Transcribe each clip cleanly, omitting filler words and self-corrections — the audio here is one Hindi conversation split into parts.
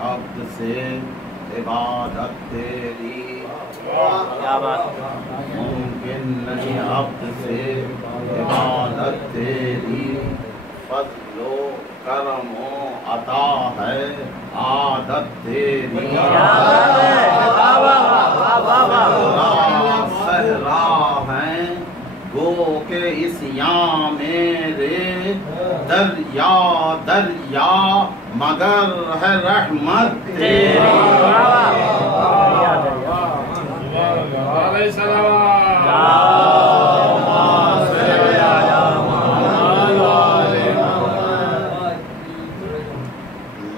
अब्द से इबादत तेरी, मुमकिन नहीं अब्द से इबादत तेरी, फज़लो करमो अता है आदत तेरी। सहरा हैं गो के इस यहाँ मेरे, दरिया दरिया मगर है रहमत तेरी।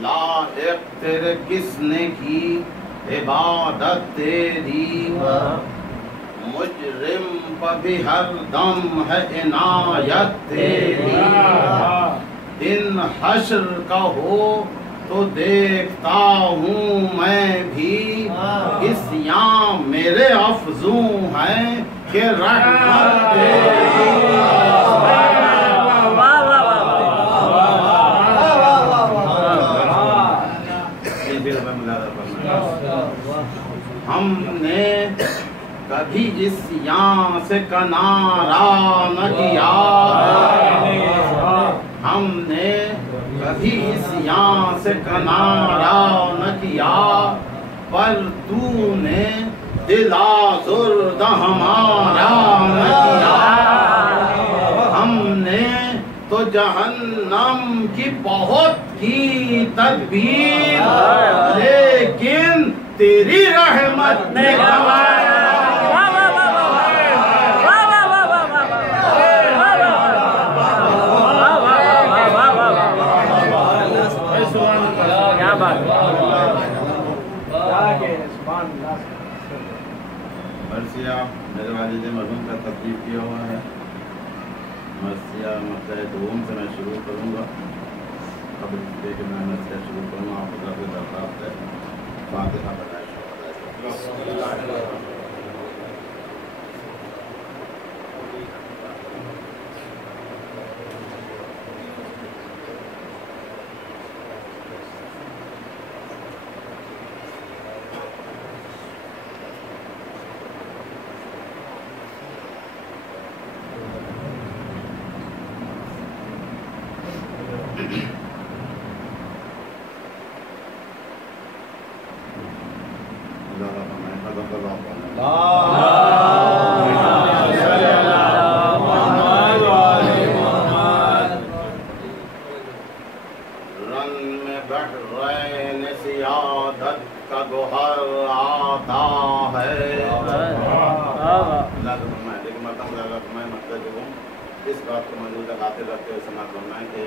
लायक तेरे किसने की इबादत तेरी, मुजरिम पर भी हर दम है इनायत तेरी। दिन हश्र का हो तो देखता हूँ मैं भी, इस यहाँ मेरे अफजू हैं कि रहमत तेरी। हमने कभी इस यहाँ से किनारा न किया, हमने कभी इस यहाँ से किनारा न किया, पर तूने दिलाज़ुर्द हमारा न किया। हमने तो जहन्नम की बहुत की तदबीर, लेकिन तेरी रहमत ने गवाया। मर्सिया मेरे वालिद मरहूम का तकलीफ किया हुआ है। मर्सिया मतलब दोम से मैं शुरू करूँगा। अब इसलिए कि मैं मर्सिया शुरू करूँगा, आप खुदा से दरख्वास्त है फातिहा बताए। रन में बैठ रहे सियादत का गोहर आता है। लेकिन मतलब जो इस बात को मौजूद लगाते रहते हुए समझ करना है कि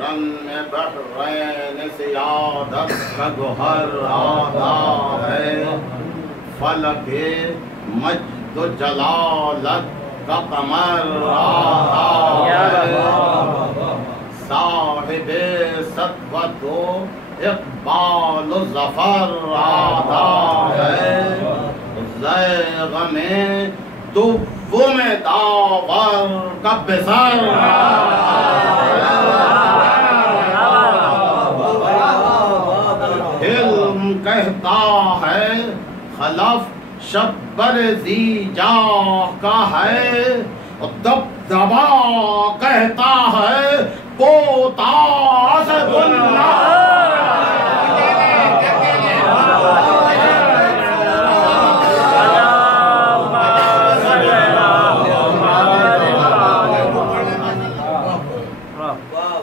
रन में बैठ रहे सियादत का गोहर आता है, फलके मज्द जलालत का कमर आता है। साहिबे सत्वतो इक़बाल ज़फ़र आता है, ज़ैग़ में दुव्व में दावर का बिसर इल्म कहता है खलफ शब्बर ज़ीजा का है, दबदबा कहता है पोता असदुल्लाह।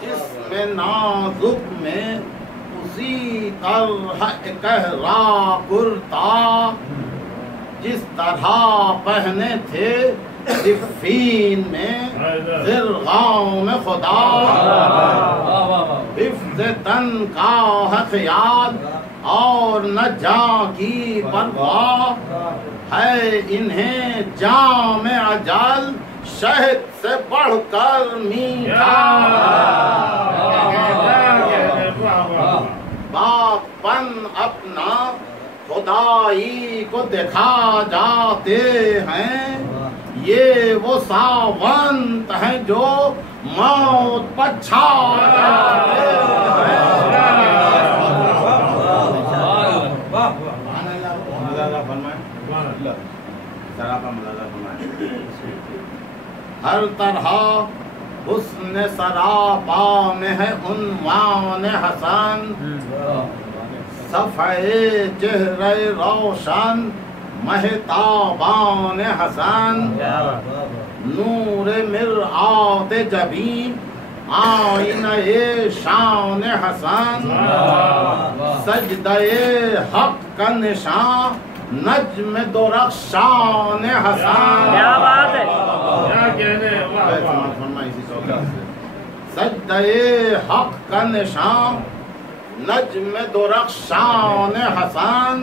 जिसमें नाजुक में उसी तरह कहरा कुर्ता, जिस तरह पहने थे सिफ़ीन में ज़िरगाओं में खुदा। हिफ्ज़ तन का है ख्याल और न जा की परवाह है, इन्हें जाम अजल शहद से बढ़कर मीठा। बापन अपना खुदाई को दिखा जाते हैं, ये वो सावंत हैं जो मौत पर छा हर तरह हुस्न सरापा में है उन्वान हसन, सफ़े चेहरे रोशन महताबान हसन, नूर मिरआत जबी आईने शान हसन, सजदे हक का निशान नज्म दुरख्शान हसन। क्या बात है, क्या कहने, सजदे हक का निशान नज्म दुरख्शान हसन,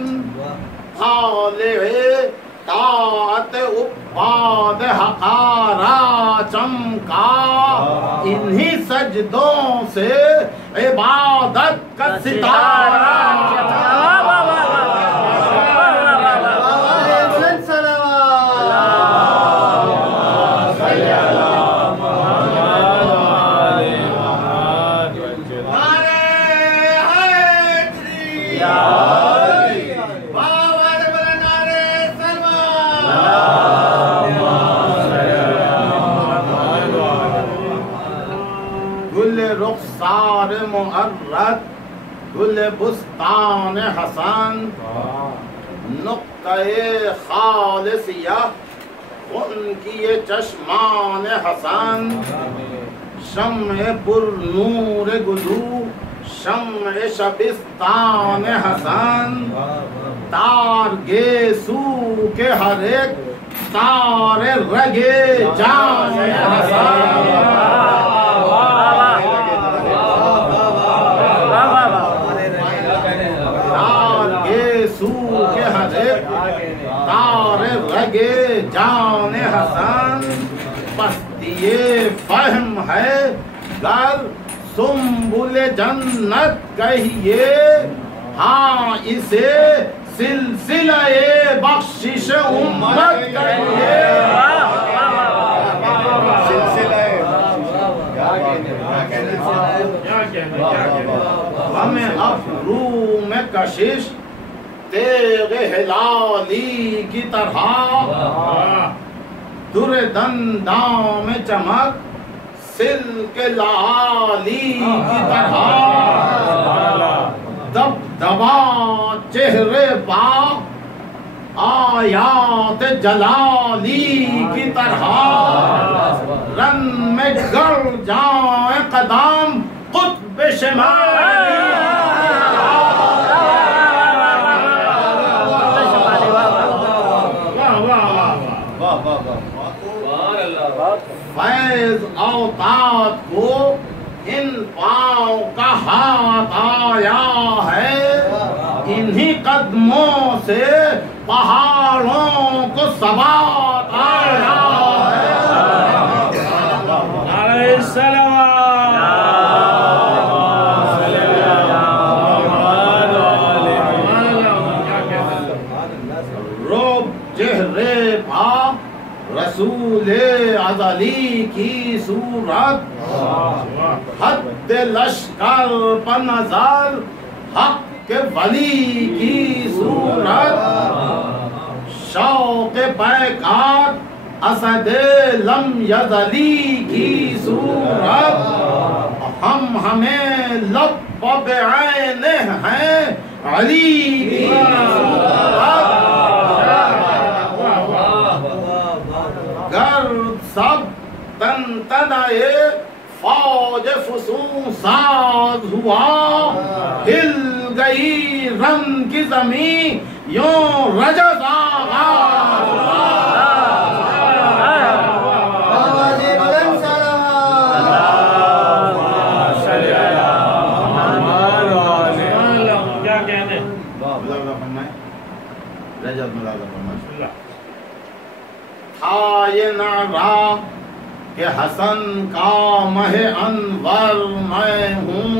ताअत उब्बाद हकारा चमका, इन्हीं सजदों से इबादत का सितारा। रुखसार मुअर्रद गुल बुस्तान हसन, नुक्ते खालिसिया उनकी ये चश्मान हसन, शम्ए पुरनूर गुलू शम्ए शबिस्तान हसन, तार गेसू के हर एक तारे रगे जान हसन, के हरे तारे रगे जान हसन, पस्तिए फहम है गर सुम्बुल जन्नत कहिए, हाँ इसे सिलसिले बख्शिश उम्मत कहिए। हमें अफरू में कशिश तेग हिलाली की तरह, दुर्दंदा में चमक सिल्क लाली की तरह, दबदबा चेहरे पा आयात जलाली की तरह, रन में गड़ जाए कदम कुत्ब शिमाली। फैज औताद को इन पाँव का हाथ आया है, इन्हीं कदमों से पहाड़ों को सवात आया है। रोब चेहरे पा रसूले अज़ली की सूरत, हद लश्कर पर नजर हक के वली की सूरत, शौक पैकार असद लम यज़ली की सूरत, हम हमें लब बेऐन हैं अली की सूरत, गर्द सब तन तनाए फौज फुसूं साज हुआ, हिल गई रन की जमीन यूं रजत आगाज हुआ। क्या कहने रजत मिला था ये नारा कि हसन का महे अनवर मैं हूँ,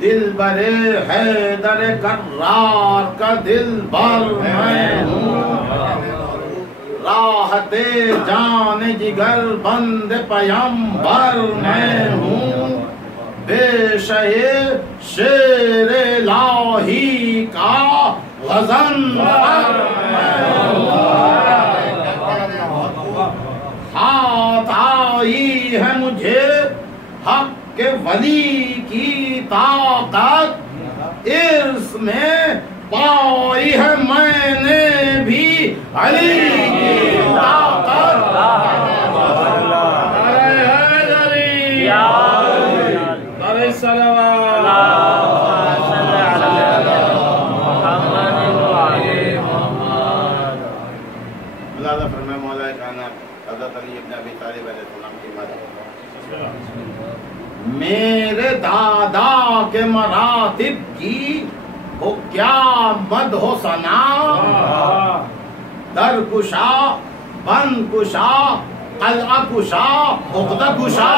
दिल बरे हैदर कर्रार का दिल भर मैं हूँ, राहते जान जिगर बंद पयंबर मैं हूँ, बेशये शेर लाही का गज़नफर मैं हूँ, है मुझे हक के वली की ताकत, इसमें पाई है मैंने भी अली की ताकत। मेरे दादा के मरातिब की हो क्या मद हो सना, दर कुशा, बंद कुशा, कलआ कुशा, उक़दा कुशा।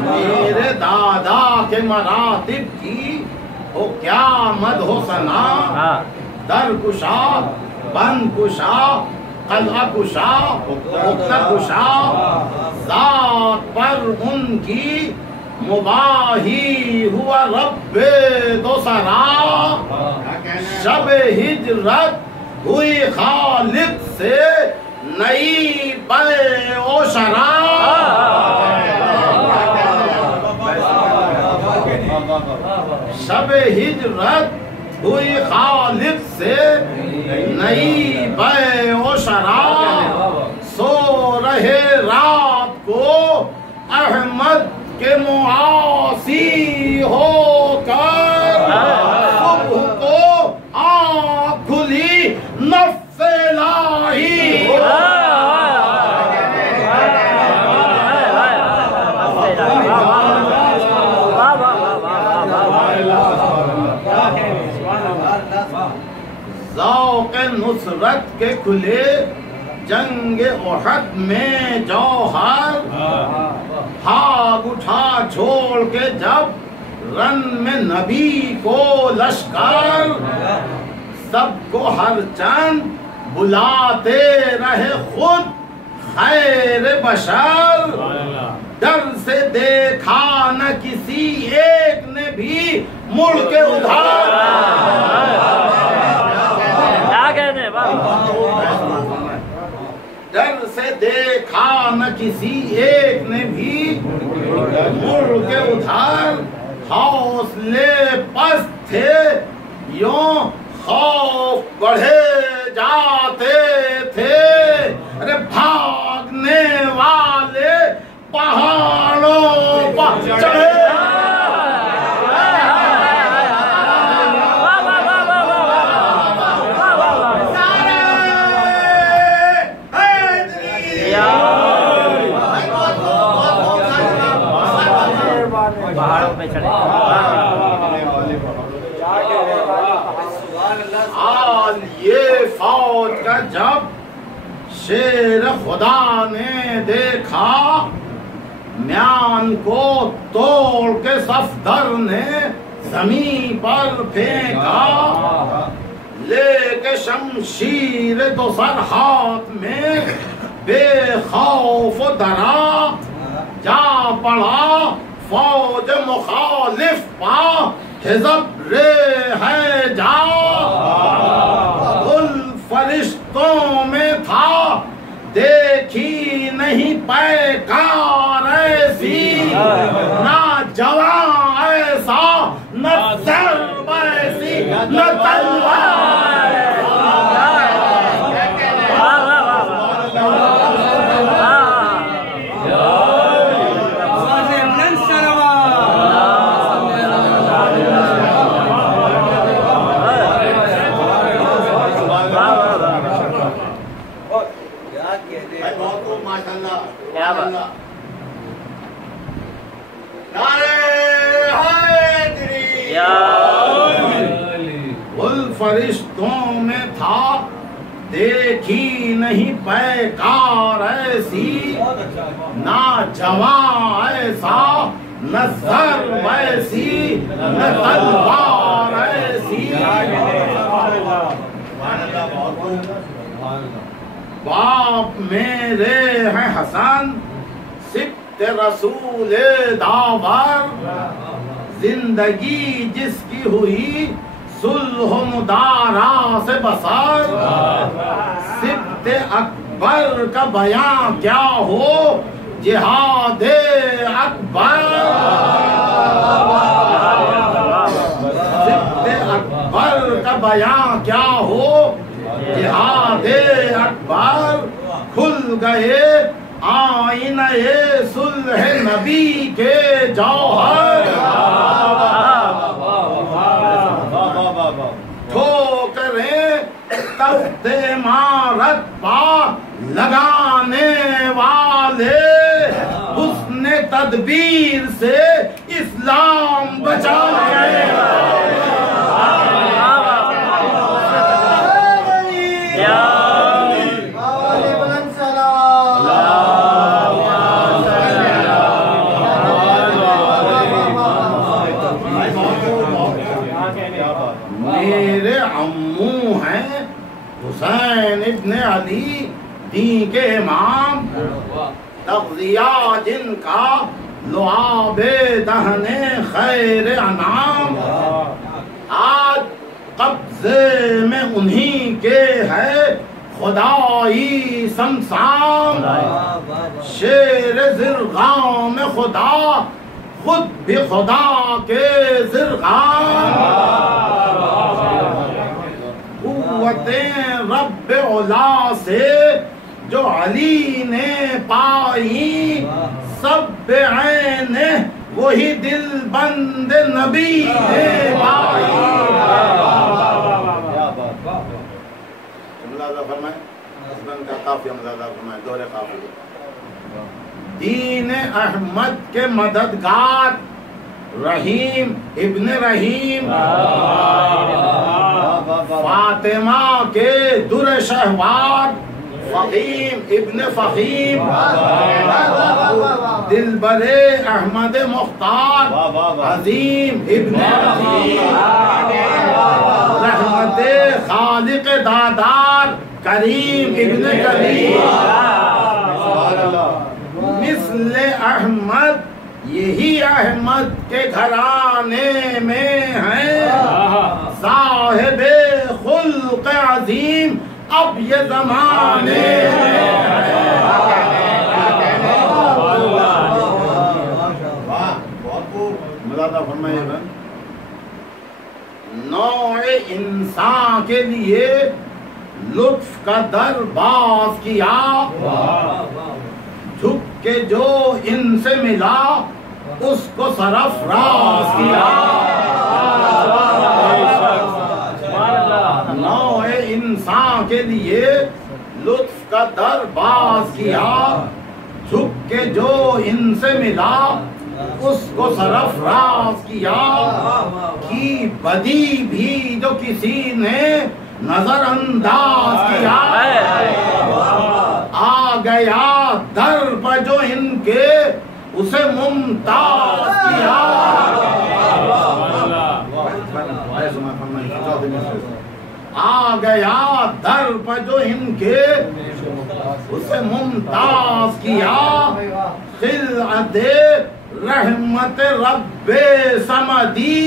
मेरे दादा के मरातिब की हो क्या मद हो सना, दर कुशा, बंद कुशा, कलआ कुशा, उक़दा कुशा। ज़ात पर उनकी मुबाही हुआ रब्बे दो सरा, शब हिजरत हुई खालिक से नई बे ओ शरा। शब हिजरत हुई खालिक से नई बे ओ शरा, सो रहे रात को अहमद के मुआसी होकर, सुबह को आँख खुली नफ़्स इलाही। ज़ौक़ नुसरत के खुले जंग उहद में जौहर, भाग उठा छोड़ के जब रन में नबी को लश्कर, सबको हर चंद बुलाते रहे खुद खैर बशर। डर से देखा न किसी एक ने भी मुड़ के उधार। डर से देखा न किसी एक ने भी मुड़ के उधार। हौसले पस्त थे यूं खौफ बढ़े जाते थे, अरे भागने वाले पहाड़ों पर चढ़े। पहाड़ों पे चढ़े। हाल ये फौज का जब शेर खुदा ने देखा, म्यान को तोड़ के सफदर ने जमीन पर फेंका। लेके शमशीर तो सर हाथ में बेखौफ डरा, जा पड़ा फौज मुखालिफ पा हिज़ब रे है जा। उल फरिश्तों में था देखी नहीं पैकार ऐसी, ना जवां ऐसा न ज़र्ब ऐसी न तलवार। फरिश्तों में था देखी नहीं पैकार ऐसी, ना जवां ऐसा न ज़र्ब ऐसी न तलवार ऐसी। बाप मेरे हैं हसन सिब्त रसूल दावर, जिंदगी जिसकी हुई सुलह मुदारा से बसर, सिब्ते अकबर का बयां क्या हो जिहादे अकबर, सिब्ते अकबर का बयां क्या हो जिहादे अकबर, खुल गए आईने सुलह नबी के जौहर, ठोकरें तख्ते इमारत पा लगाने वाले, हुस्ने तदबीर से इस्लाम बचाने वाले, मेरे अम्मू हैं हुसैन इब्न अली दी के इमाम, तग़ज़िया जिनका लुआबे दहने खैर अनाम, आज कब्जे में उन्हीं के है खुदाई समसाम, शेर ज़िरगाम में खुदा खुद भी खुदा के ज़िरगाम, रब्बे औला से जो अली ने पाई, सब ऐने वही दिल बंद नबी ने पाई। दीन अहमद के मददगार रहीम इब्न रहीम, फातिमा के दुर शहवार फहीम इब्न फहीम, दिलबरे अहमद मुख्तार अजीम इब्न अजीम, रहमते खालिक दादार करीम इब्न करीम, मिस्ले अहमद यही अहमद के घराने में है, साहिबे खुल्क अजीम अब ये जमाने में है। नौए इंसान के लिए लुत्फ का दरबार किया, झुक के जो इनसे मिला उसको सरफराज किया, नौए इंसान के लिए लुत्फ का दरबार किया, झुक के जो इनसे मिला उसको सरफराज किया, की बदी भी जो किसी ने नजरअंदाज किया, आ गया दर पर जो इनके उसे मुमताज किया, आ गया दर पर जो इनके उसे मुमताज किया, खिलअते रहमत रब्बे समदी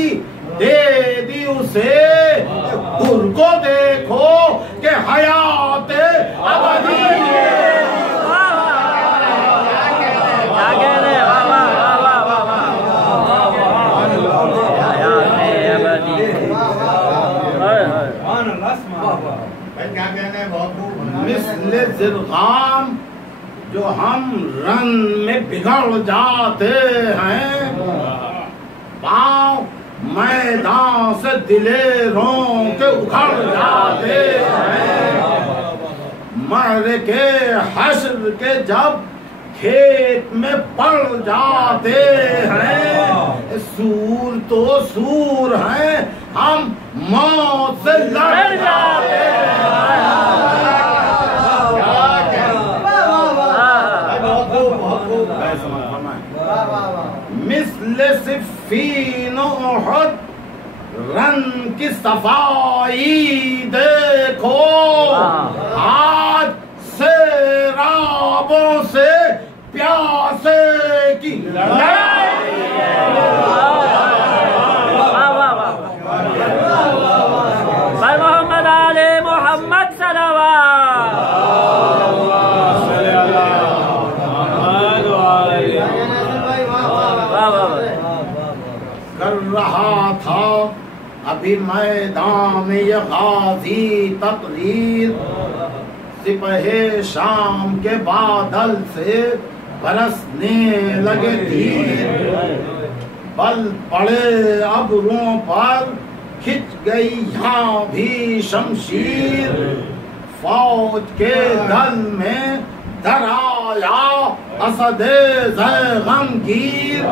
दे दी उसे, गुर को देखो के हयात अबदी, मिस्ले ज़िरगाम जो हम रन में बिगड़ जाते हैं, पाँव मैदान से दिलेरों के उखड़ जाते हैं, मर के हश्र के जब खेत में पड़ जाते हैं, सूर तो सूर हैं हम मौत से लड़ जाते हैं। मिस्ले सिफ़ीन उहद रन की सफाई देखो, आज सेराबों से प्यासे की लड़ाई। भी मैदान ये गाजी तकरीर, सिपहे शाम के बादल से बरसने लगे तीर, बल पड़े अबरों पर खिंच गई यहाँ भी शमशीर, फौज के दल में दराया असदे गमगीर,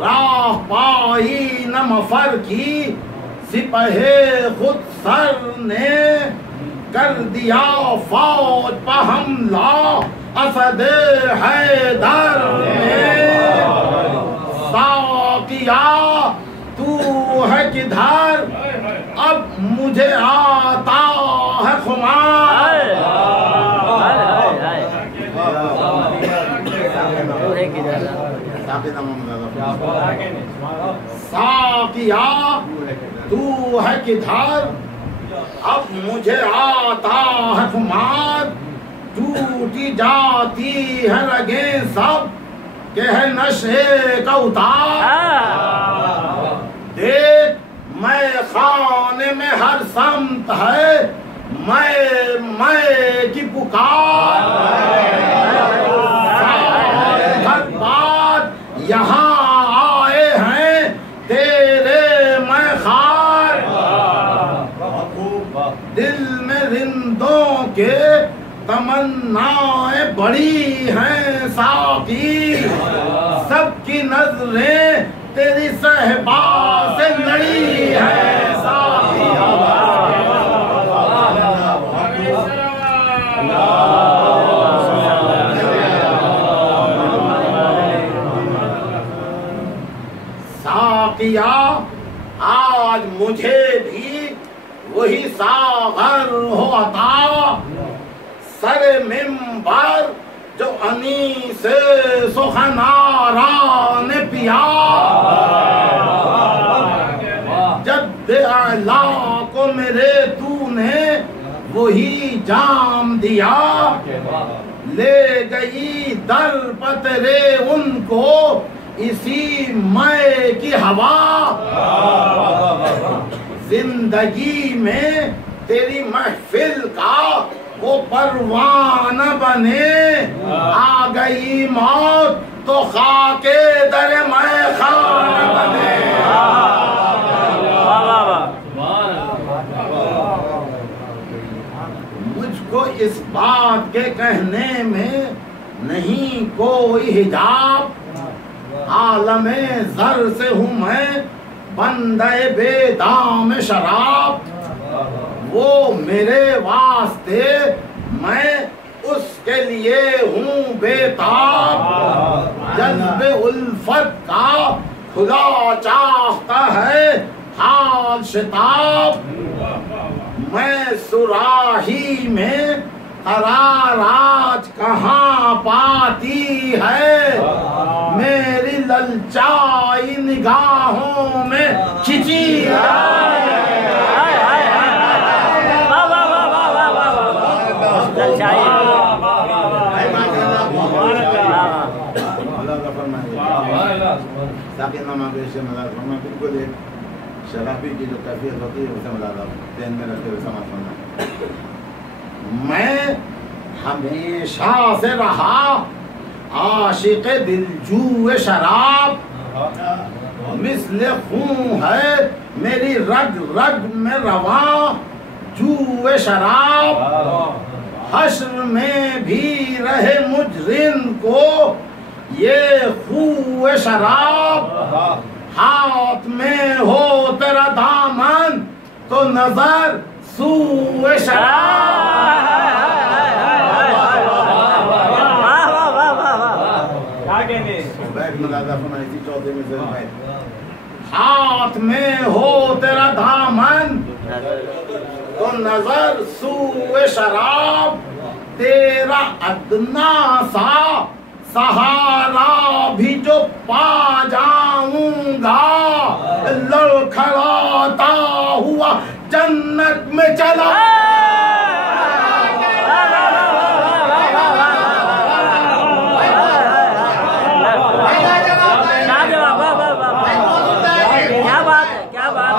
राह पाई न मफर की सिपहे खुद सर ने, कर दिया फौज पर हमला असदे हैदर ने। साकिया तू है किधर, अब मुझे आता है खुमार। साकिया तू है किधर, अब मुझे आता है खुमार। टूटी जाती है रगे सब के है नशे का उतार। देख मैं खाने में हर समत है मैं की पुकार। हर बात यहाँ आए हैं तेरे मैं खार। दिल में रिंदों के तमन्नाएं बड़ी हैं साकी, सबकी नजरें तेरी सहबा से लड़ी है साकी। साकिया आज मुझे भी वही सागर हो अता, सर मिंबर जो अनी से सुखनारा ने पिया। जद्दे आला को मेरे तूने वही जाम दिया, ले गई दर पर तेरे उनको इसी मैं की हवा। जिंदगी में तेरी महफिल का वो परवाना बने, आ गई मौत तो खाके दर मैं खान बने। मुझको इस बात के कहने में नहीं कोई हिजाब, आलमे जर से हूँ मैं बंदे बेदाम शराब। वो मेरे वास्ते मैं उसके लिए हूँ बेताब। जज्बे उल्फत का खुदा चाहता है हाल शिताब। मैं सुराही में कराराज कहाँ पाती है, मेरी ललचाई निगाहों में खिंची बिल्कुल एक शराबी की जो कैफियत होती है उसे मिला पेन में रखते हुए समझ पाना। मैं हमेशा से रहा आशिक दिलजूए शराब, मिस्ले खून है मेरी रग रग में रवा जूए शराब। हश्र में भी रहे मुजरिम को ये खूए शराब, हाथ में हो तेरा दामन तो नजर सूए शराब। हाथ में हो तेरा दामन तो नजर सूए शराब। तेरा अदना सा सहारा भी जो पा जाऊंगा, लड़खड़ाता हुआ जन्नत में चला। क्या बात है, क्या बात।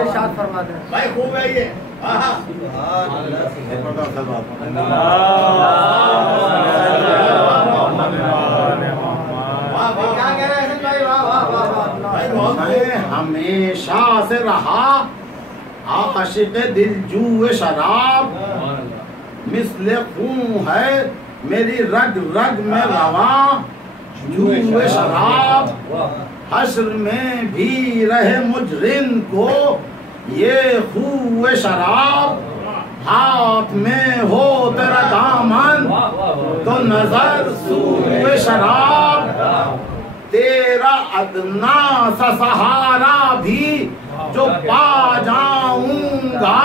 इरशाद फरमा दे भाई खूब है ये। हमेशा से रहा आशिक दिल जुए शराब, मिसले खून है मेरी रग रग में रवा जुए शराब। हश्र में भी रहे मुजरिम को ये खूए शराब, हाथ में हो तेरा दामन तो नजर सूए शराब। तेरा अदना सा सहारा भी जो पा जाऊंगा,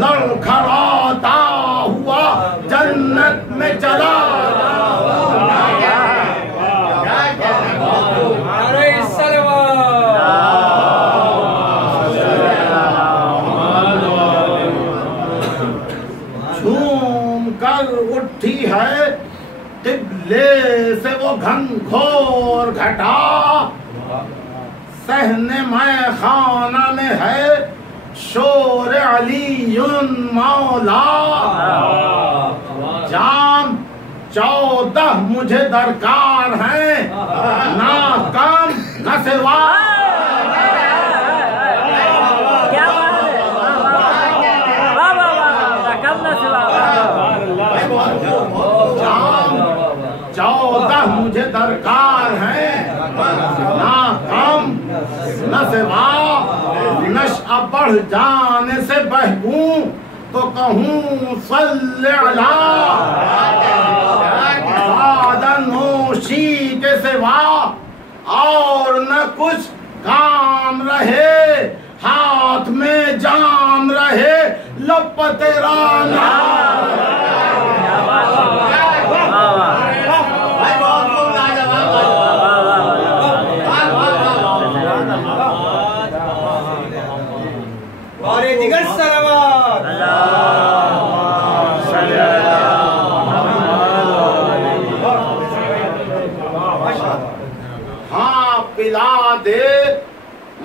लड़खड़ाता हुआ जन्नत में चला जाऊंगा। झूम कर उठी है किबले से वो घनघोर घटा, सहने में खाना में है शोर अलीयुन मौला। जाम 14 मुझे दरकार है, ना कम न सिवा। क्या बात है, वाह वाह वाह, कम न सिवा। जाम 14 मुझे दरकार है, ना कम न सिवा। नशा बढ़ जाने से बहकूं तो कहूँ सल्ले अला। नोशी के सिवा और न कुछ काम रहे, हाथ में जाम रहे लब तेरा नाम। हाँ पिला दे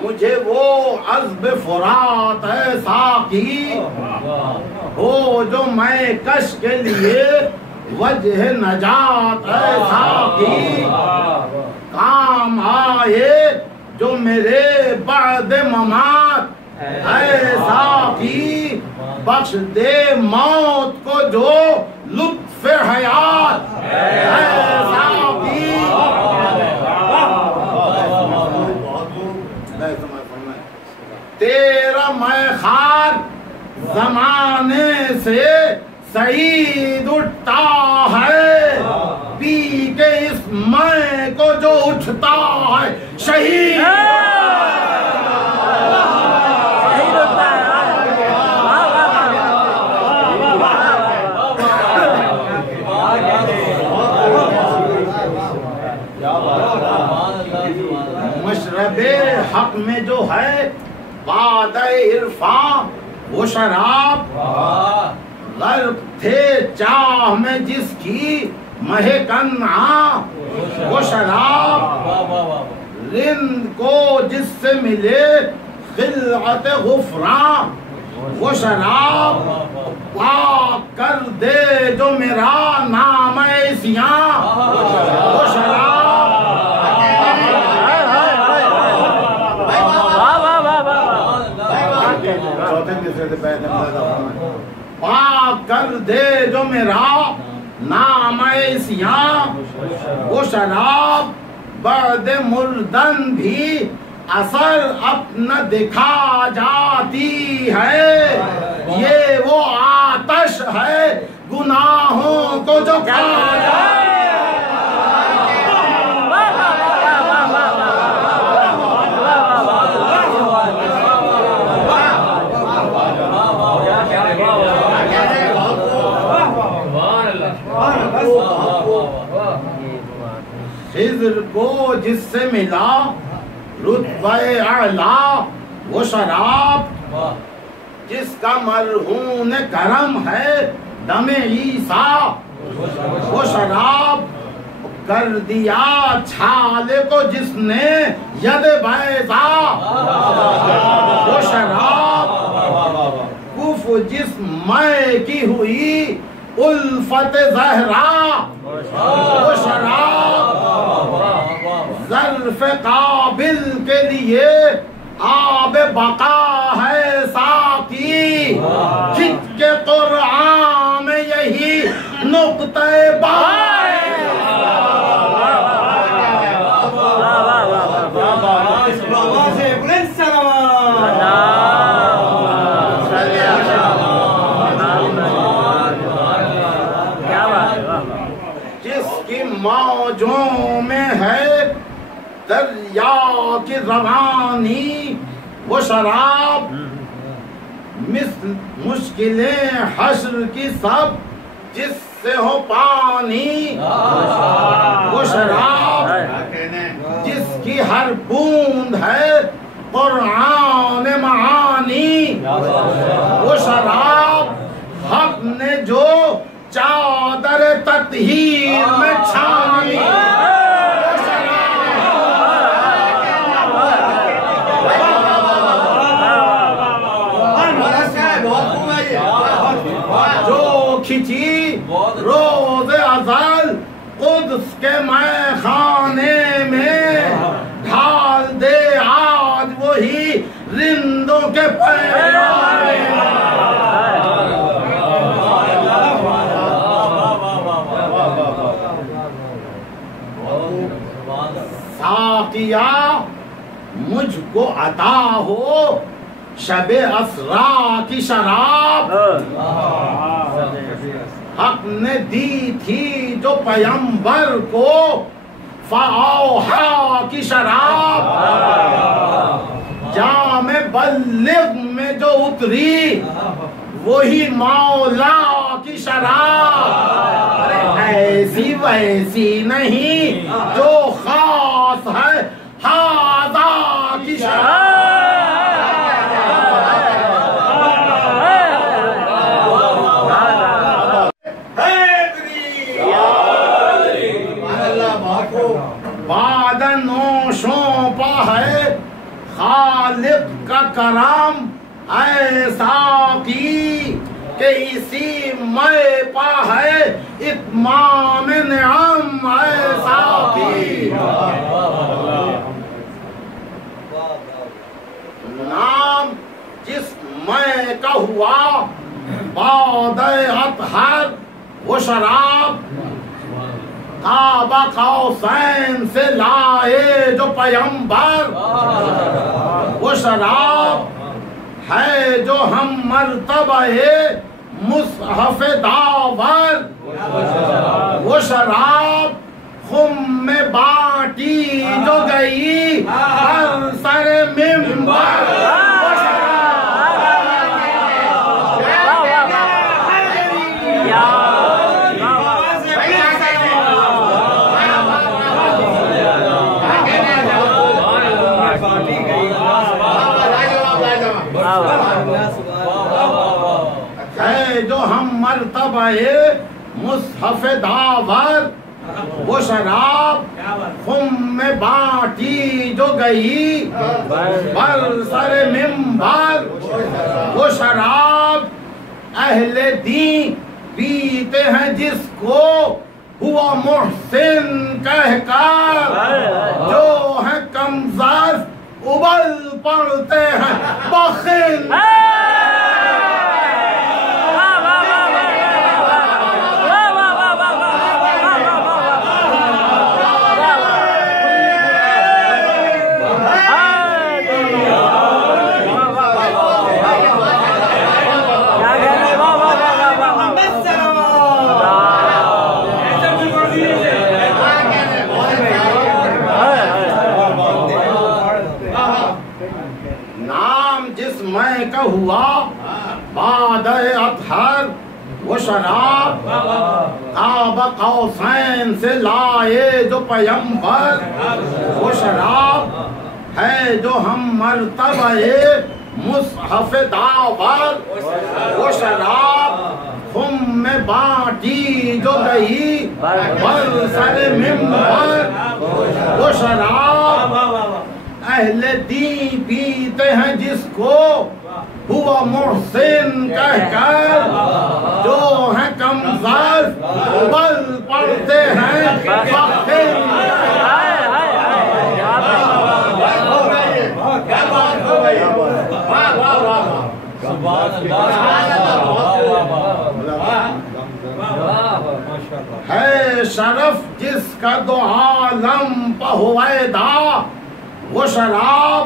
मुझे वो अज़्ब फुरात है साकी, हो जो मैं कश के लिए वजह नजात है साकी। काम आए जो मेरे बाद ममात है साकी, बख्श दे मौत को जो लुत्फ हयात है साकी। तेरा मैं खार जमाने से सईद उठता है, पी के इस मैं को जो उठता है शहीद। मशरबे हक में जो है बादे इरफा वो शराब, गर्क थे चाह में जिसकी महकन्ना वो शराब। रिंद को जिससे मिले खिलअत गुफरान वो शराब, पाक कर दे जो मेरा नाम ऐसियां वो शराब। पाक कर दे जो मेरा नाम ऐसियां वो शराब। बर्द मुर्दन भी असर अपना दिखा जाती है, ये वो आतश है गुनाहों को जो खा जाए। खिज़्र को जिससे मिला रुतबे आला वो शराब, जिसका मरहून करम है दमे ईसा वो शराब। कर दिया छाले को जिसने यद बैसा वो शराब कुफ जिस मैं की हुई उल्फत जहरा वो शराब ज़र्फ़ काबिल के लिए आब बका है साकी खिंच के कुरान में यही नुक्ते जिसकी मौजों में है दरिया की रवानी वो शराब मुश्किलें हश्र की सब जिससे हो पानी वो शराब जिसकी हर बूंद है कुरान मानी वो शराब हक ने जो चादर तत्हीर में छानी जो खिंची रोज अज़ल कुद्स के मैं खाने में ढाल दे आज वही रिंदों के पैमाने साकिया मुझको अता हो शबे असरा की शराब हक ने दी थी जो पैगंबर को फ़ाओहा की शराब जामे बल्लिग में जो उतरी वही मौला की शराब अरे ऐसी वैसी नहीं जो खास है हादा की शराब बादनोशों पा है खालिक का करम ऐसा की कि इसी मैं पा है इत्माम निअम ऐसा की नाम जिस मैं का हुआ बादे अतहर वो शराब काबा कौसैन से लाए जो पैगंबर वो शराब है जो हम मर्तबे मुसहफ दावर वो शराब खुम में बाटी जो गई हर सर मिंबर जो हम मर्तबे मुसहफ दावर वो शराब खुम में बाटी जो गई बर सर मिंबर वो शराब अहले दी पीते हैं जिसको हुआ मुहसिन कहकर जो है कमज़र उबल पड़ते हैं बखिल का हुआ बादे अतहर वो शराब काबा कौसैन से लाए जो पैगंबर वो शराब है जो हम मर्तबे मुसहफ दावर वो शराब खुम में बाटी जो दही बल सारे मिंबर वो शराब अहले दी पीते हैं जिसको हुआ मोहसिन कहकर, जो है कमज़र बल पड़ते हैं फकीर। क्या बात हो गई, वाह वाह वाह, है शरफ जिसका दो आलम पहुवैदा वो शराब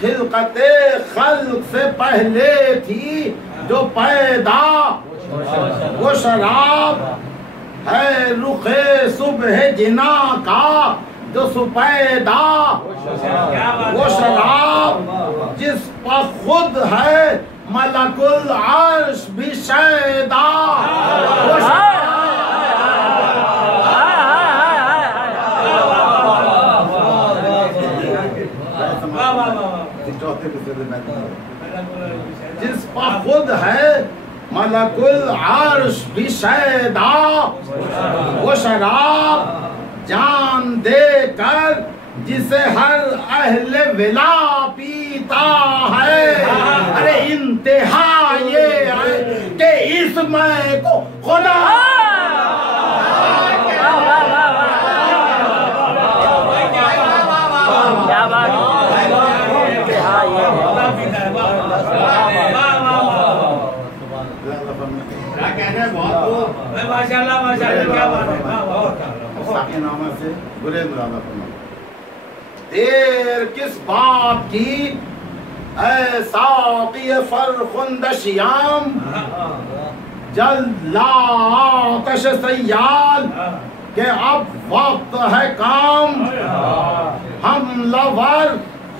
खिलकते खल्क से पहले थी जो पैदा वो शराब है रुखे सुबह जिना का जो सुपैदा वो शराब जिस पर खुद है मलकुल अर्श भी शैदा वो जिस पर खुद है मलकुल अर्श भी शैदा वो शराब जान देकर जिसे हर अहले विला पीता है। अरे इंतहा ये है कि इसमें को खुदा माशाल्लाह माशाल्लाह, क्या बात है, नामा से बुरे मुरादा फरमा। देर किस बात की ऐसा कि फरखुंदशियाम जल आतश सयाल के अब वक्त है काम। हमलावर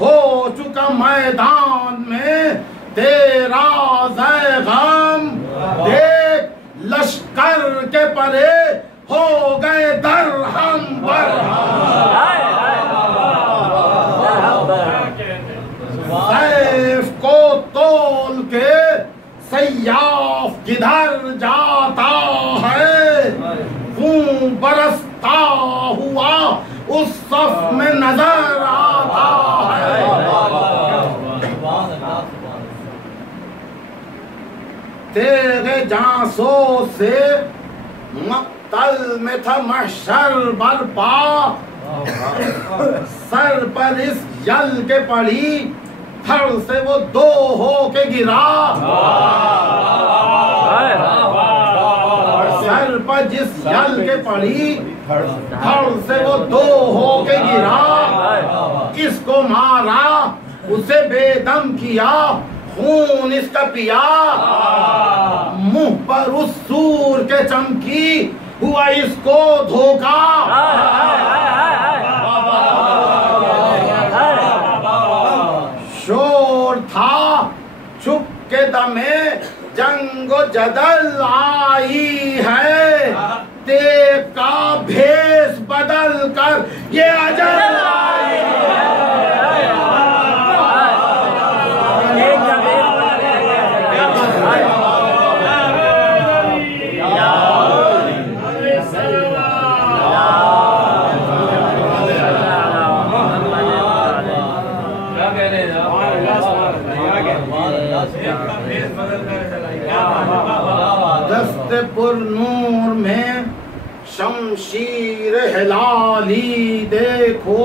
हो चुका मैदान में तेरा ज़ैग़म, देख लश्कर के परे हो गए दरहम बरहम। सैफ को तोल के सयाफ किधर जाता है, खून बरसता हुआ उस सफ में नजर आता है। तेरे जांसों से मक्तल में था महशर बरपा, सर पर इस जल के पड़ी थर से वो दो हो के गिरा। सर पर जिस जल के पड़ी थर से वो दो हो के गिरा। इसको मारा उसे बेदम किया खून इसका पिया। मुंह पर उस सूर के चमकी हुआ इसको धोखा। शोर था छुप के दमे जंगो जदल आई है, तेब का भेष बदल कर ये अजल आई है। दस्ते पुर नूर में शमशीर हिलाली देखो,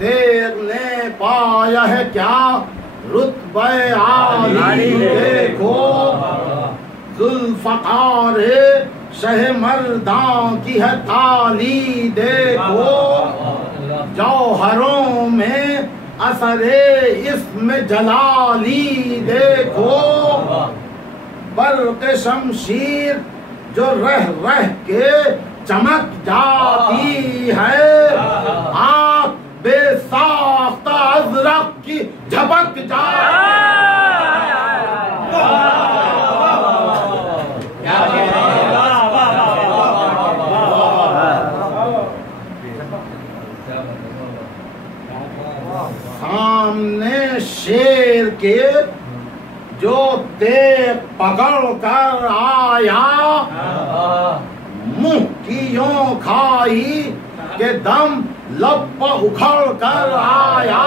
देखने पाया है क्या रुतबे आली देखो। जुल्फ़कार शह मर्दां की है ताली देखो, जौहरों में असरे इसमें जलाली देखो। बर्क़ शमशीर जो रह रह के चमक जाती है, आँख बेसाख्ता अज़रक की झपक जाती सामने शेर के जो तेग पकड़ कर आया, यों खाई के दम लब पर उखड़ कर आया,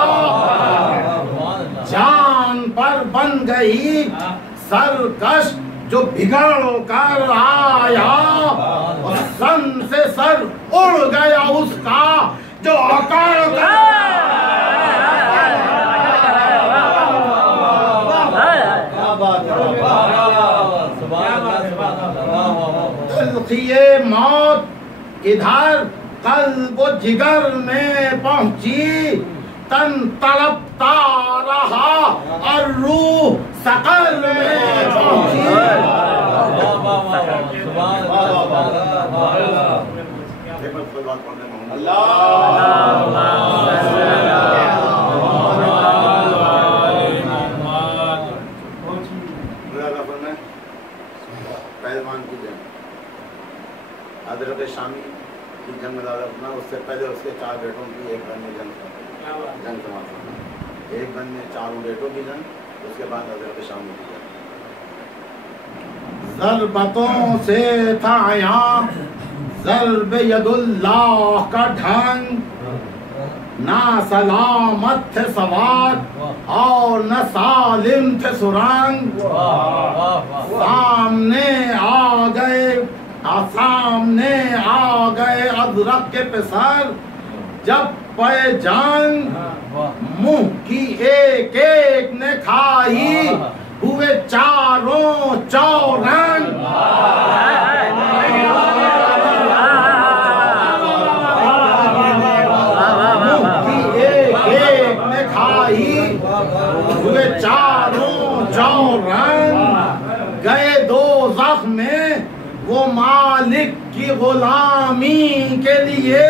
जान पर बन गई सरकश जो बिगड़ कर आया, और सन से सर उड़ गया उसका जो अकड़ कर तलखिए मौत इधर कल्ब व जिगर में पहुंची, तन तड़पता रहा और रूह सकल में पहुंची। पहलवान की जंग, हजरत शामी की जंग अपना, उससे पहले उसके 4 बेटों की एक घर में जंग समाप्त होना, एक घर में 4 बेटों की जंग, उसके बाद हजरत शामी की जंग। ज़रबतों से था यहाँ ज़र्ब यदुल्लाह का ढंग, ना सलामत थे सवार और न सालिम थे सुरंग, सामने आ गए अदरक के पेसर, जब पे जंग मुंह की एक एक ने खाई, हुए चारों चौरंग। मुंह की एक एक ने खाई, हुए चारों चौरंग। गए दोज़ख में वो मालिक की गुलामी के लिए,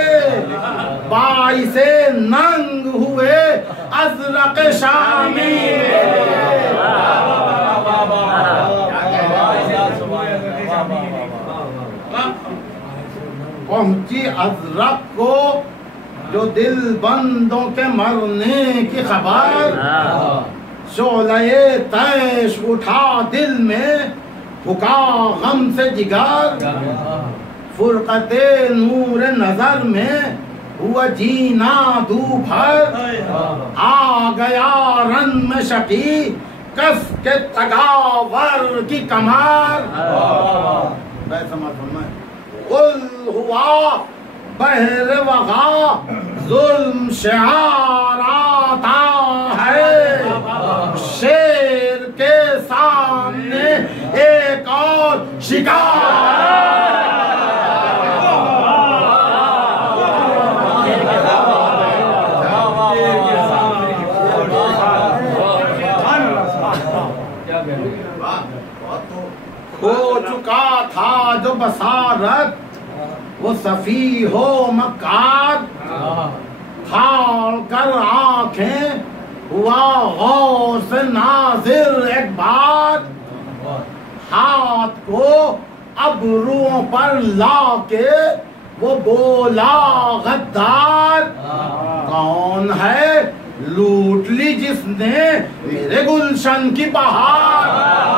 बाइसे नंग हुए अज़रक शामी। पहुंची अज़रक को जो दिल बंदों के मरने की खबर, शोले तैश उठा दिल में, फुका गम से जिगर, फुरकते नूर नजर में हुआ जीना दूभर, आ गया रन में शकी कस के तगावर की कमर। कुल हुआ बहर वगा जुल्म शिआर आता है, शेर के सामने एक और शिकार। हो चुका था जो बसारत वो सफी हो मकार, फाड़ कर आंखें हुआ गौर से नाजिर एक बार, हाथ को अबरुओं पर लाके वो बोला गद्दार, कौन है लूट ली जिसने मेरे गुलशन की बहार।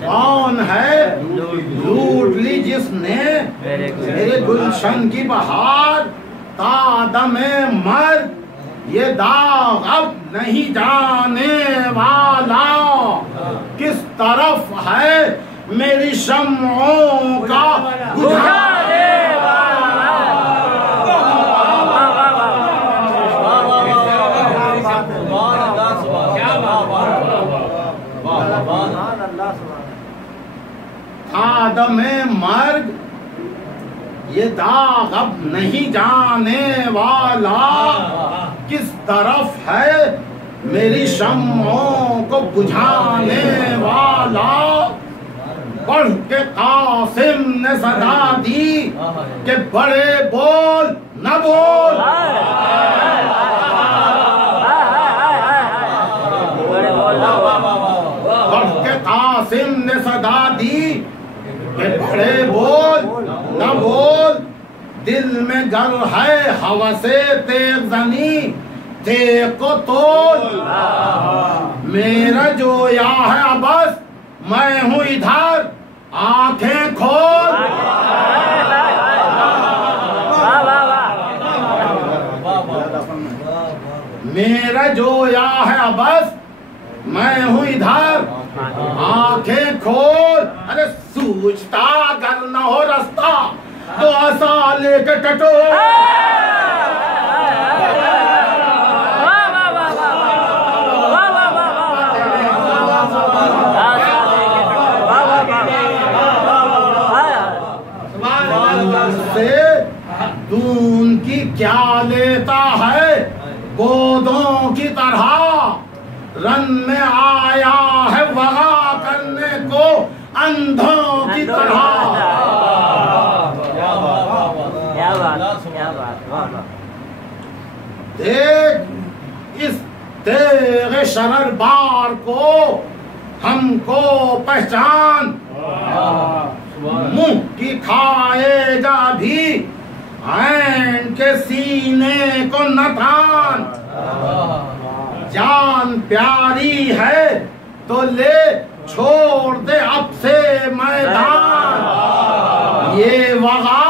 कौन है लूट ली जिसने मेरे गुलशन की बहार। तादमे मर ये दाग अब नहीं जाने वाला, किस तरफ है मेरी शम्ओं का बुझाने वाला। तादमे मर्ग ये दाग अब नहीं जाने वाला, किस तरफ है मेरी शम्ओं को बुझाने वाला। पढ़ के कासिम ने सदा दी कि बड़े बोल न बोल, पढ़ के कासिम ने सदा दी कि बड़े बोल न बोल। दिल में गर है हवा से तेज जनी, तेज को तोल। मेरा जो या है बस मैं हूँ इधर, आंखें खोल। मेरा जो या है बस, मैं हूँ इधर, आंखें खोल। अरे सूझता अगर न हो रास्ता तो आशा लेके टटो। से दून की क्या लेता है, गोदों की तरह रन में आया है वगा करने को अंधों की तरह। क्या बात। देख इस तेरे शरर बार को हमको पहचान, मुंह की खाएगा भी ऐन के सीने को न थान। जान प्यारी है तो ले छोड़ दे अब से मैदान। ये वगा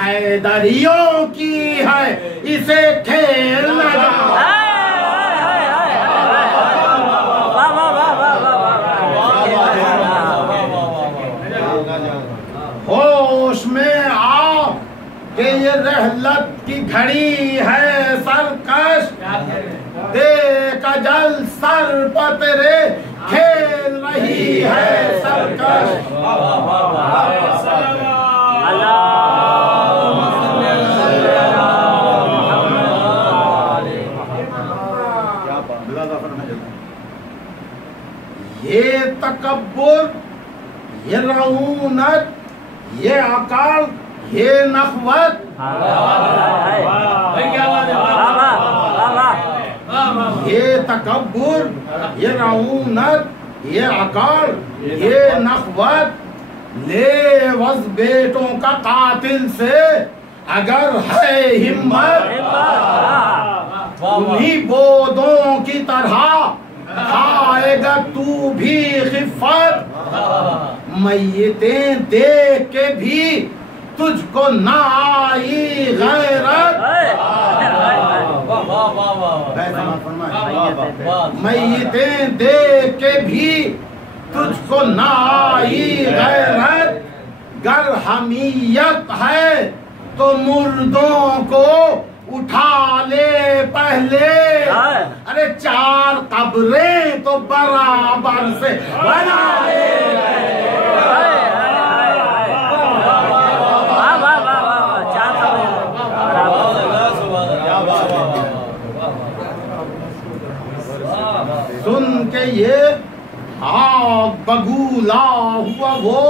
हैदरियों की है, इसे खेल लगा। होश में आओ कि ये रहलत की घड़ी है सरकश। देख अजल सर पर तेरे खेल रही है सरकश। ये तकब्बुर, ये रऊनत, ये अकाल, ये नखवत, ये तकब्बुर, ये रऊनत, ये अकाल, ये नखवत, ले वस बेटों का कातिल से अगर है हिम्मत। उन्हीं बोदों की तरह खाएगा तू भी खिफत। मैयतें देख के भी तुझको ना आई गैरत। मैयतें देख के भी तुझको ना आई गैरत। गर हमीयत है तो मुर्दों को उठा ले पहले। अरे 4 कब्रें तो बराबर से बना ले। सुन के ये आग बगूला हुआ वो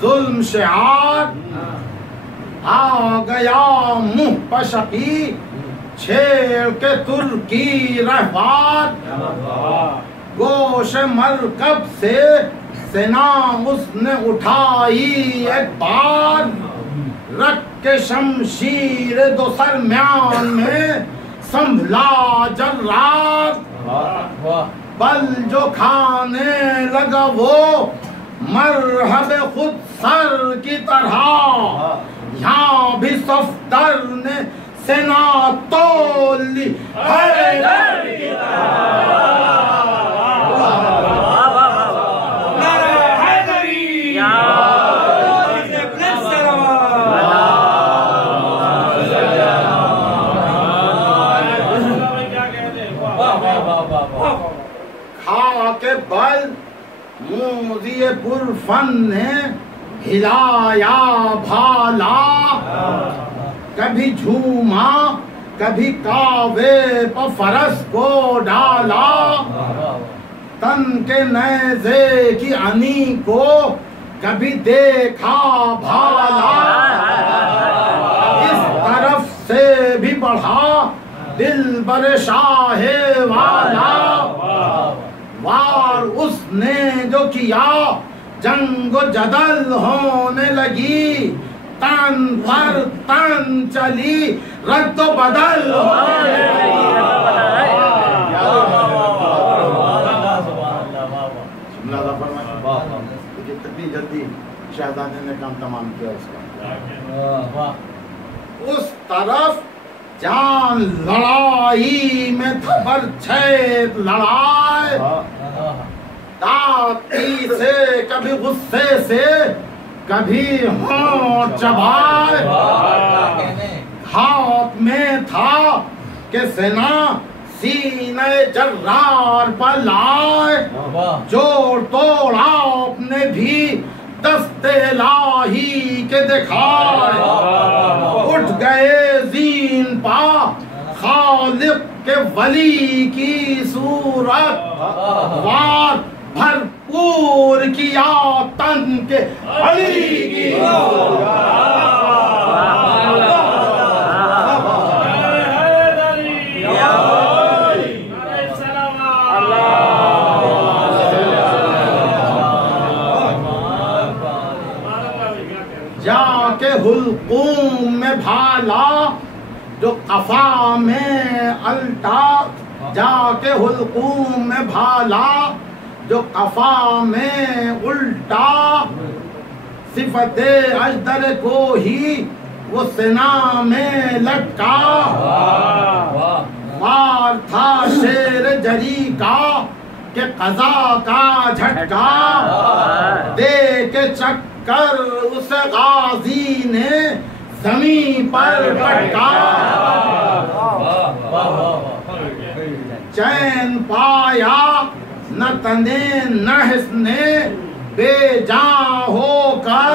जुल्म शिआर। आ गया मुंह पशकी छेड़ के तुर्की रहवार। गोश मरकब से सेना उसने उठाई एक बार। रख के शमशीर दो सरम्यान में संभला जर्रार। बल जो खाने लगा वो मरहब खुद सर की तरह। यहाँ भी सफ्दर ने सेना तोल ली हैदर की खा के बल मूज़िए बुरफन ने हिलाया भाला। कभी झूमा कभी कावे पर फरस को डाला। तन के नेज़े की अनी को कभी देखा भाला। इस तरफ से भी बढ़ा दिल बर शाहे वाला। वार उसने जो किया जंग जदल होने लगी। तन पर तन चली रद्द बदल होने लगी। जल्दी शहजादे ने काम तमाम किया उसका। उस तरफ जान लड़ाई में बरछेद लड़ाए, ताती से कभी गुस्से से कभी होंठ चबाए। हाथ में था कि सेना सीने जर्रार पर लाए, जोड़ तोड़ आपने भी दस्ते लाही के दिखाए। उठ गए जीन पा खालिक के वली की सूरत, वार भरपूर किया तन के अली की जाके हुल्कूम में भाला जो कफा में अल्टा, जाके हुल्कूम में भाला जो कफा में उल्टा। सिफते अजदर को ही वो सेना में लटका, वार था शेर जरी का के कज़ा का झटका। दे के चक्कर उस गाजी ने जमीन पर पटका, चैन पाया न तने न हिस्ने, बेजान होकर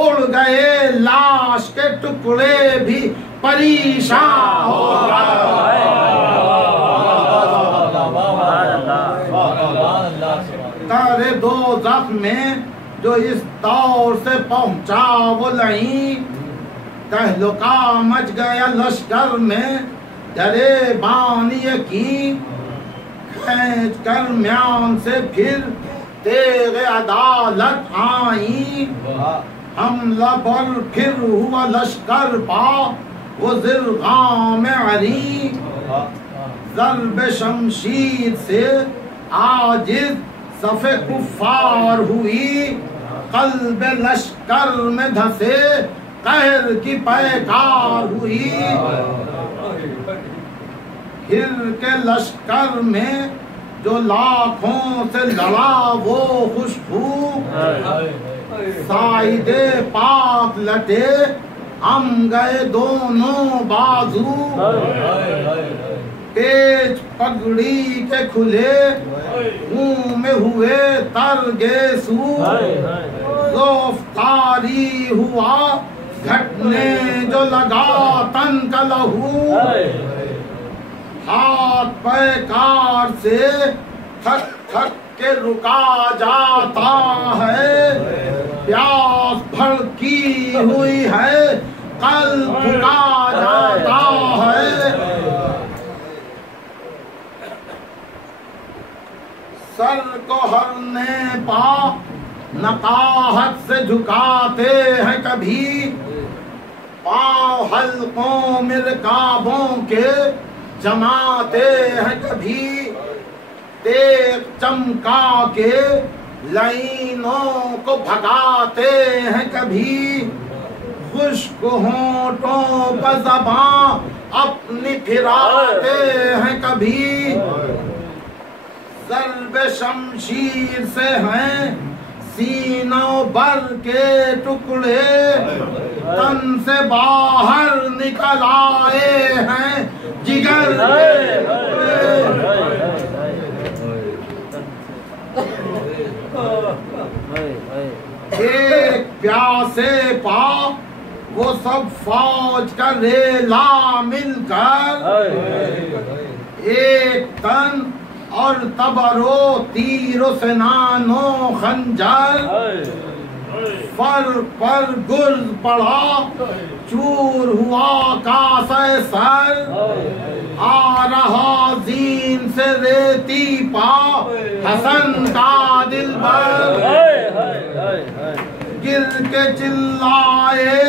उड़ गए लाश के टुकड़े भी परेशान होकर। तारे दो जख्म में जो इस दौर से पहुंचा वो लही, तहलुका मच गया लश्कर में डरे बानिय की। खींच कर म्यान से फिर तेग अदालत आई, हमला पर फिर हुआ लश्कर पा वो जिरगाम में अरी। ज़र्ब शमशीर से आजिज़ सफ़े कुफ़ार हुई, क़ल्ब लश्कर में धसे कहर की पैकार हुई। हिर के लश्कर में जो लाखों से लड़ा वो खुशबू, साइदे पाक लटे हम गए दोनों बाजू। तेज पगड़ी के खुले मुंह में हुए तरगेसू, गिरफ्तारी हुआ घटने जो लगा तन का लहू। हाथ पैकार से थक थक के रुका जाता है, प्यास भड़की हुई है कल फुका जाता है। सर को हरने पा नकाहत से झुकाते हैं कभी, पाँव हल्कों मिरकाबों के जमाते हैं कभी। तेज चमका के लाइनों को भगाते हैं कभी, खुश्क होंठों पर ज़बां अपनी फिराते हैं कभी। ज़र्ब शमशीर से हैं सीनों भर के टुकड़े, तन से बाहर निकल आए हैं जिगर के एक प्यासे पा वो सब फौज का रेला मिलकर, एक तन और तबरो तीरो सेनानो खंजर। फर पर गुर्ज पड़ा चूर हुआ कासे सर, आ रहा जीन से रेती पा हसन का दिलबर। गिर के चिल्लाए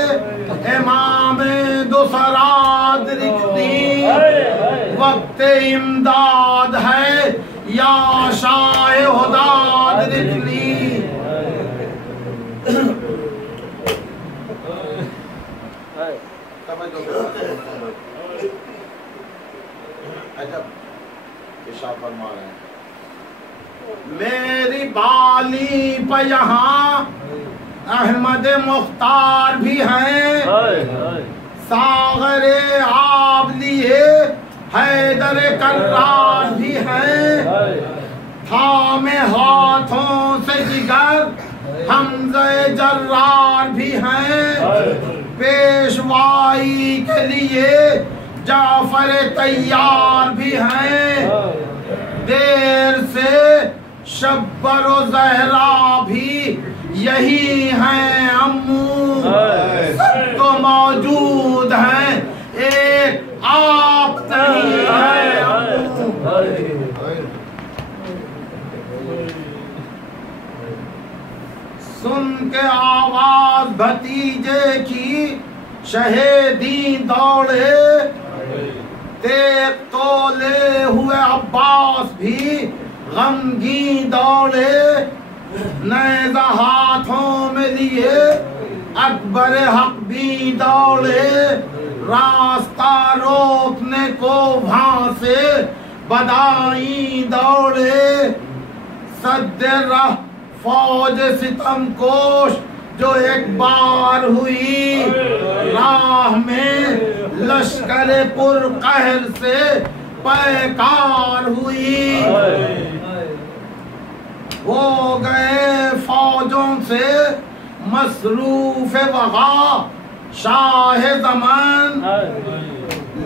इमामे दुसराद रिक्ती, वक्त इमदाद है या शाह हुदाद रिक्ती। अली पर यहाँ अहमद मुख्तार भी हैं, सागरे आप लिए हैदर कर्रार भी हैं, थामे हाथों से जिगर हमज़े जर्रार भी हैं, पेशवाई के लिए जाफर तैयार भी हैं, देर से शब्बर व ज़हरा भी यही हैं अम्मू, सब तो मौजूद हैं एक आप नहीं है अम्मू। सुन के आवाज भतीजे की शहीदी दौड़े, तेग तोले हुए अब्बास भी गमगी दौड़े, नेज़ा हाथों में लिए अकबर हक भी दौड़े, रास्ता रोकने को वहां से बदाई दौड़े, सद्दे राह फौज सितमकोश जो एक बार हुई, राह में लश्कर पुर कहर से पैकार हुई, हो गए फौजों से मसरूफ वगा शाह ज़मान,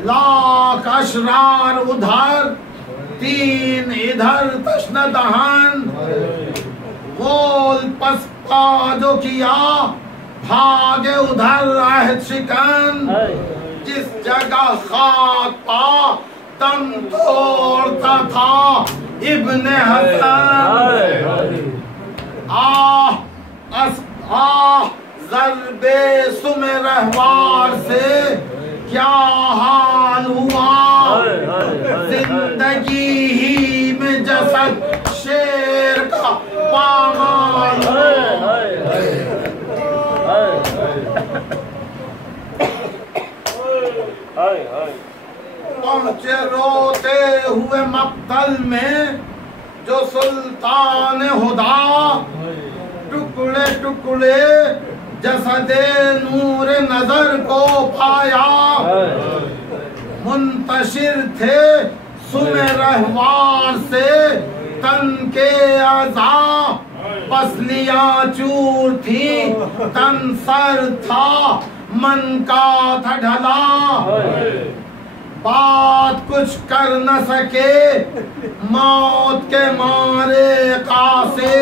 लाख अशरार उधर तीन इधर तश्न दहन, गोल पस्पा जो किया भागे उधर आहद शिकन, जिस जगह खाक पा दम तोड़ता था इब्ने हसन, ज़र्बे सुमे रहवार से क्या हाल हुआ, जिंदगी ही में जसद शेर का पामाल पहुंचे रोते हुए मक्तल में जो सुल्तान हुदा, टुकड़े टुकड़े जसदे नूर नजर को पाया, मुंतशिर थे सुमे रहवार से तन के आज़ा, पसलियां चूर थी तन सर था मन का था ढला, बात कुछ कर न सके मौत के मारे कासे,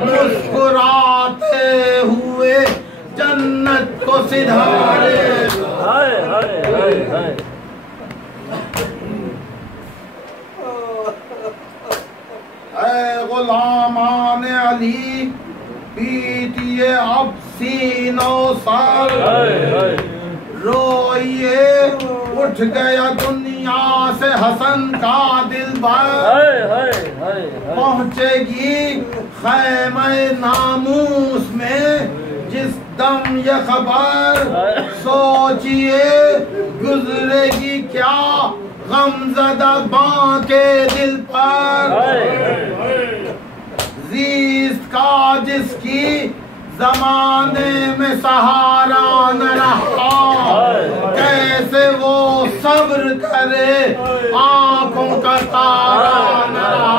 मुस्कुराते हुए जन्नत को सिधारे, ऐ गुलामान अली पीटिए अब सीनों सर, रोइए उठ गया दुनिया से हसन का दिल भर, पहुंचेगी खैमे नामूस में जिस दम ये खबर, सोचिए गुजरेगी क्या गमज़दा बां के दिल पर, जीस्त का जिसकी जमाने में सहारा न रहा, कैसे वो सब्र करे आंखों का तारा न रहा,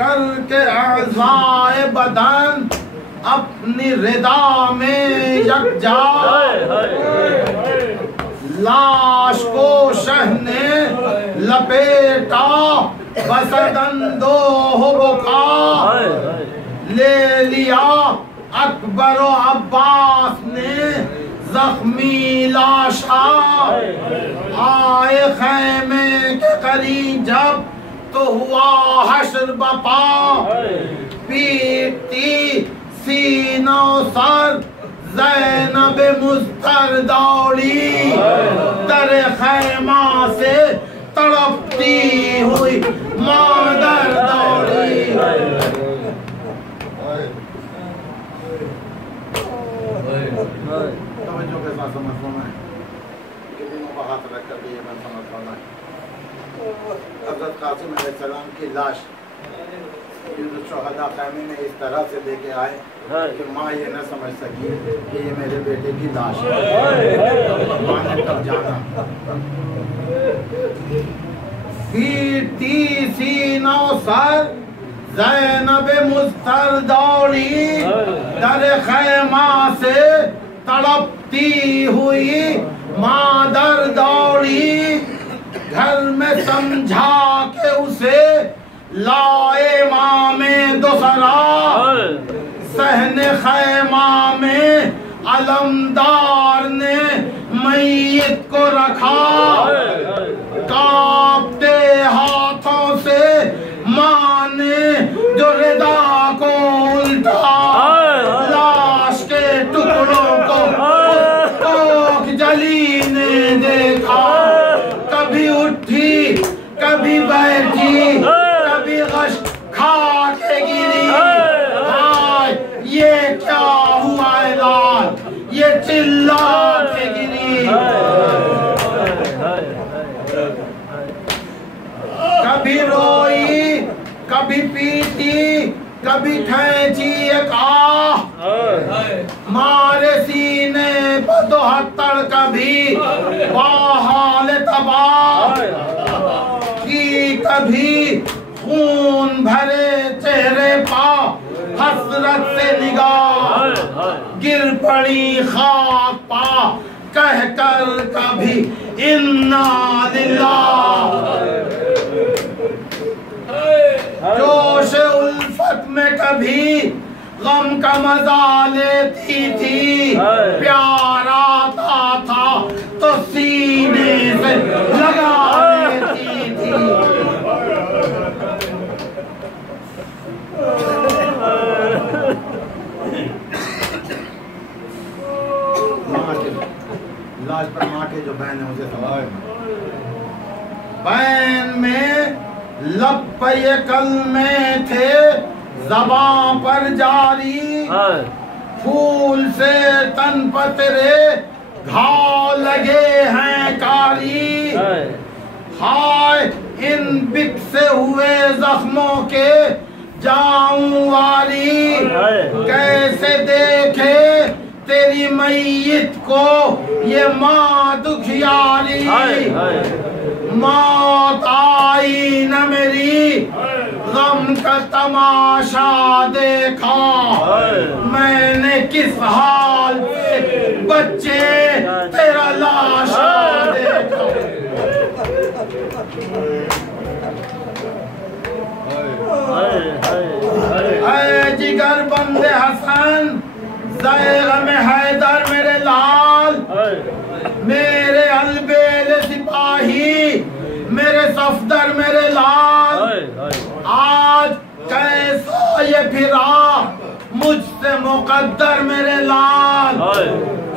करके आज़ाए बदन अपनी रिदा में यकजा, लाश को शह ने लपेटा बसदंदो बुका, ले लिया अकबर व अब्बास ने जख्मी लाशा, आए खैमे के करीब जब तो हुआ हश्र बपा, पीटती सीनों सर ज़ैनब मुस्तर दौड़ी, दर खैमा से तड़पती हुई मादर दौड़ी, समझ पाना है, हाथ रख कर समझ पाना है। कासिम अलैहिस्सलाम की लाश शोहदा ख़ैमे में इस तरह से लेके आए कि माँ ये न समझ सकी कि ये मेरे बेटे की लाश है। माँ ने तब जाना। सीनों सर ज़ैनब मुस्तर दौड़ी दर खैमा से तड़पती हुई मादर दौड़ी घर में समझा के उसे लाए माँ में दूसरा सहने खैमा में अलमदार ने मैयत को रखा। कांपते हाथों से माँ ने जो रिदा को उल्टा लाश के टुकड़ों को जली ने देखा। कभी उठी कभी बैठी कभी गश खा के गिरी। हाय ये क्या हुआ लाल, ये चिल्ला के गिरी। कभी रोई कभी पीटी कभी खींची एक आह। मारे सीने पर 72 कभी बाहाल तबाह की। कभी खून भरे चेहरे पा हसरत से निगाह गिर पड़ी खाक पा कह कर कभी इन्ना लिल्लाह। जोश उल्फत में कभी गम का मजा लेती थी। प्यार आता था तो सीने से लगा लेती थी। लाज पर माँ के जो बहन है उसे सवाल बहन में लब पे कल में थे ज़बां पर जारी। फूल से तन पर तेरे घाव लगे हैं कारी। हाय इन बिक से हुए जख्मों के जाऊं वारी। कैसे देखे तेरी मैयत को ये माँ दुखियारी। मौत आई न मेरी गम का तमाशा देखा। मैंने किस हाल से बच्चे तेरा लाशा देखा। ऐ जिगर बंदे हसन ज़ैर में हैदर मेरे लाल। मेरे अलबेल सिपाही मेरे सफदर मेरे लाल। आज कैसा ये फिरा मुझसे मुकद्दर मेरे लाल।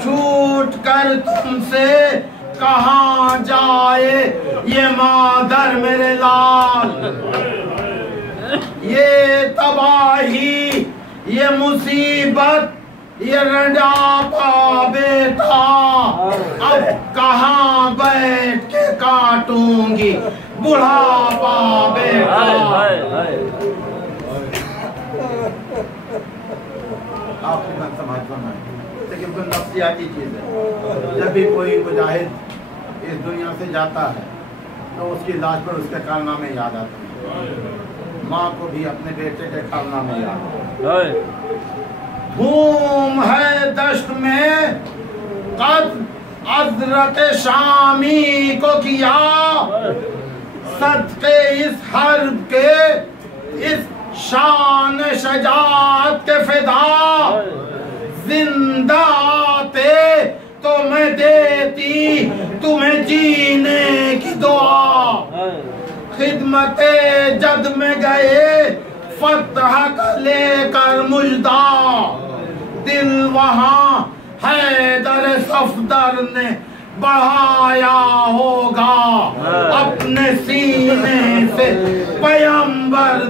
छूट कर तुमसे कहाँ जाए ये मादर मेरे लाल। ये तबाही ये मुसीबत ये रंडापा बेटा अब कहाँ बैठ के काटूंगी बुढ़ापा बेटा। आपकी बात समझ में लेकिन कोई नफ्सियाती चीज है। जब भी कोई मुजाहिद इस दुनिया से जाता है तो उसकी लाश पर उसके कारनामे याद आते हैं। माँ को भी अपने बेटे के कारनामे याद आते हैं। धूम है दश्त में कद हज़रत शामी को किया। सदके इस हर्ब के इस शान शजात के फिदा। जिंदा आते तो मैं देती तुम्हें जीने की दुआ। खिदमते जद में गए फतह का लेकर मुजदा। दिल वहाँ हैदर सफदर ने बढ़ाया होगा। अपने सीने से पैगंबर